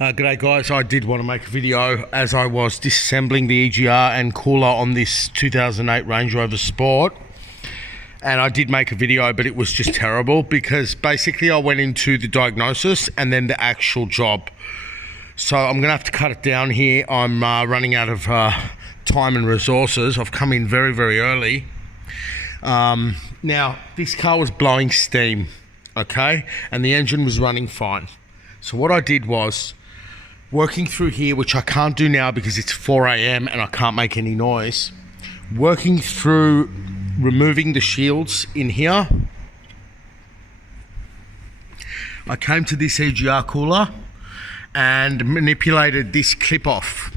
G'day guys, I did want to make a video as I was disassembling the EGR and cooler on this 2008 Range Rover Sport, and I did make a video, but it was just terrible because basically I went into the diagnosis and then the actual job. So I'm gonna have to cut it down here. I'm running out of time and resources. I've come in very early. Now this car was blowing steam, okay, and the engine was running fine. So what I did was working through here, which I can't do now because it's 4 AM and I can't make any noise, working through removing the shields in here. I came to this EGR cooler and manipulated this clip off,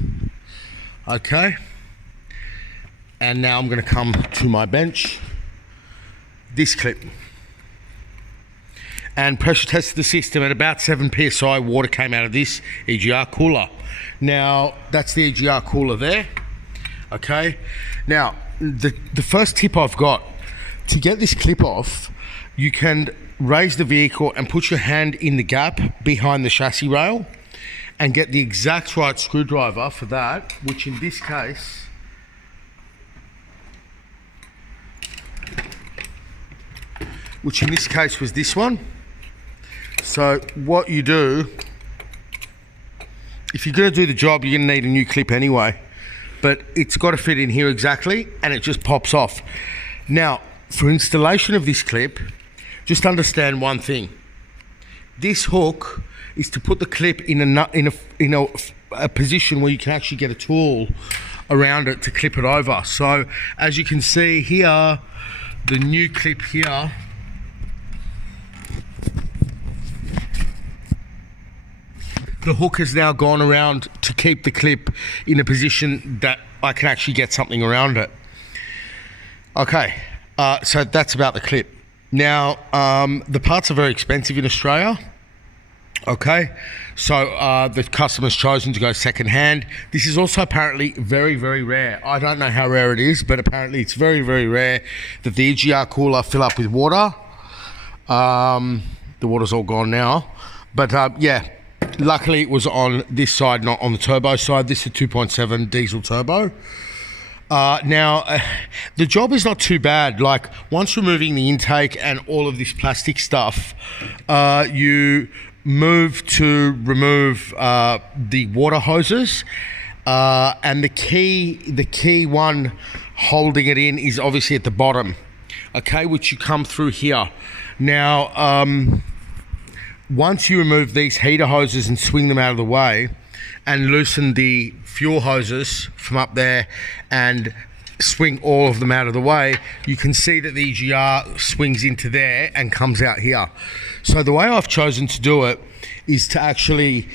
okay, and now I'm going to come to my bench, this clip, and pressure tested the system at about 7 psi. Water came out of this EGR cooler. Now that's the EGR cooler there, okay. Now the first tip I've got to get this clip off, you can raise the vehicle and put your hand in the gap behind the chassis rail and get the exact right screwdriver for that, which in this case was this one. So what you do, if you're going to do the job, you're going to need a new clip anyway, but it's got to fit in here exactly and it just pops off. Now for installation of this clip, just understand one thing. This hook is to put the clip in a position where you can actually get a tool around it to clip it over. So as you can see here, the new clip here, the hook has now gone around to keep the clip in a position that I can actually get something around it. Okay, so that's about the clip. Now, the parts are very expensive in Australia. Okay, so the customer's chosen to go second hand. This is also apparently very rare. I don't know how rare it is, but apparently it's very rare that the EGR cooler fill up with water. The water's all gone now, but yeah. Luckily it was on this side, not on the turbo side. This is a 2.7 diesel turbo. Now the job is not too bad. Like once removing the intake and all of this plastic stuff, you move to remove the water hoses, and the key one holding it in is obviously at the bottom, okay, which you come through here. Now once you remove these heater hoses and swing them out of the way and loosen the fuel hoses from up there and swing all of them out of the way, you can see that the EGR swings into there and comes out here. So the way I've chosen to do it is to actually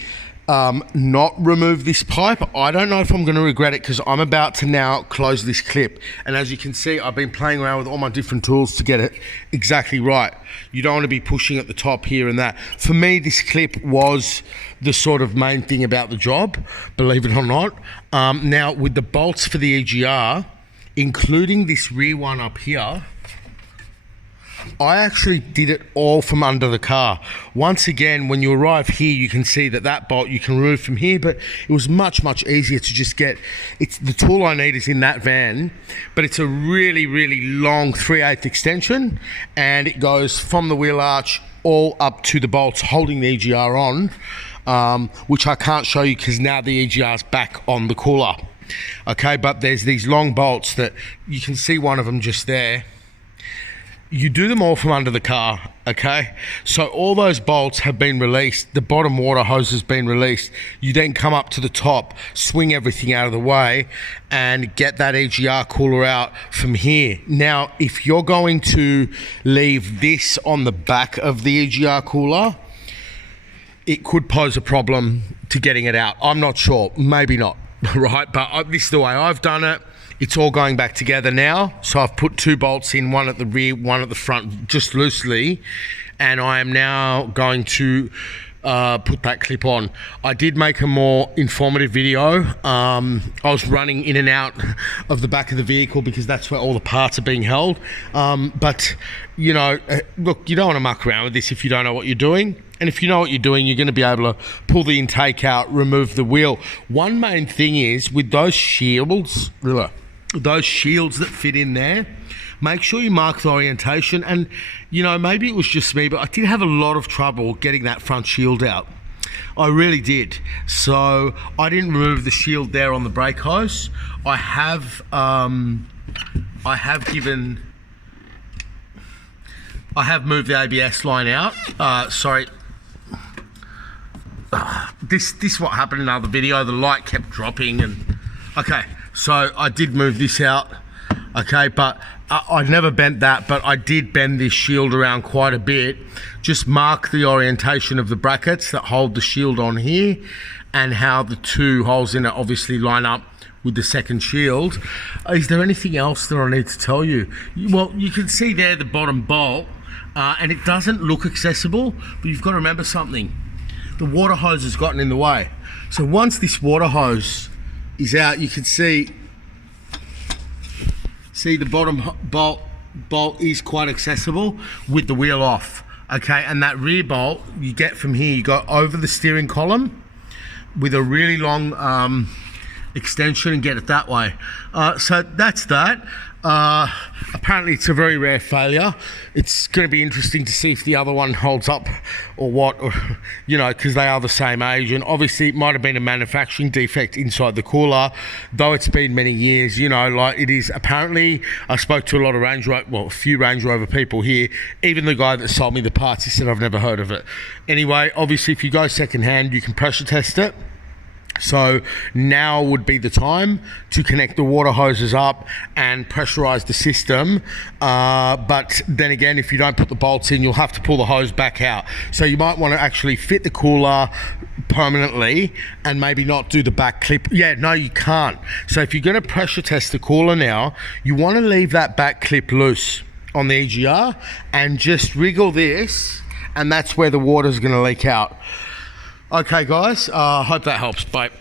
not remove this pipe. I don't know if I'm going to regret it because I'm about to now close this clip, and as you can see, I've been playing around with all my different tools to get it exactly right. You don't want to be pushing at the top here and that. For me, this clip was the sort of main thing about the job, believe it or not. Now with the bolts for the EGR, including this rear one up here, I actually did it all from under the car. Once again, when you arrive here, you can see that bolt you can remove from here, but it was much easier to just get, it's the tool I need is in that van, but it's a really long 3/8 extension, and it goes from the wheel arch all up to the bolts holding the EGR on, which I can't show you because now the EGR is back on the cooler. Okay, but there's these long bolts that you can see one of them just there. You do them all from under the car, okay? So all those bolts have been released, the bottom water hose has been released. You then come up to the top, swing everything out of the way, and get that EGR cooler out from here. Now, if you're going to leave this on the back of the EGR cooler, it could pose a problem to getting it out. I'm not sure, maybe not, right? But this is the way I've done it. It's all going back together now. So I've put 2 bolts in, one at the rear, one at the front, just loosely. And I am now going to put that clip on. I did make a more informative video. I was running in and out of the back of the vehicle because that's where all the parts are being held. But, you know, look, you don't want to muck around with this if you don't know what you're doing. And if you know what you're doing, you're going to be able to pull the intake out, remove the wheel. One main thing is with those shields that fit in there, make sure you mark the orientation. And, you know, maybe it was just me, but I did have a lot of trouble getting that front shield out. I really did. So I didn't remove the shield there on the brake hose. I have moved the ABS line out. Sorry. This what happened in another video. The light kept dropping, and okay, so I did move this out. Okay, but I never bent that, but I did bend this shield around quite a bit. Just mark the orientation of the brackets that hold the shield on here, and how the two holes in it obviously line up with the second shield. Is there anything else that I need to tell you? Well, you can see there the bottom bolt, and it doesn't look accessible, but you've got to remember something. The water hose has gotten in the way. So once this water hose is out, you can see the bottom bolt is quite accessible with the wheel off. Okay, and that rear bolt you get from here, you go over the steering column with a really long extension and get it that way. So that's that. Apparently it's a very rare failure. It's going to be interesting to see if the other one holds up or what, or, you know, because they are the same age, and obviously it might have been a manufacturing defect inside the cooler, though it's been many years, you know, like it is. Apparently I spoke to a lot of a few Range Rover people here. Even the guy that sold me the parts, he said I've never heard of it. Anyway, obviously if you go second hand, you can pressure test it. So now would be the time to connect the water hoses up and pressurize the system. But then again, if you don't put the bolts in, you'll have to pull the hose back out. So you might want to actually fit the cooler permanently and maybe not do the back clip. Yeah, no, you can't. So if you're going to pressure test the cooler now, you want to leave that back clip loose on the EGR and just wriggle this, and that's where the water's going to leak out. Okay guys, hope that helps. Bye.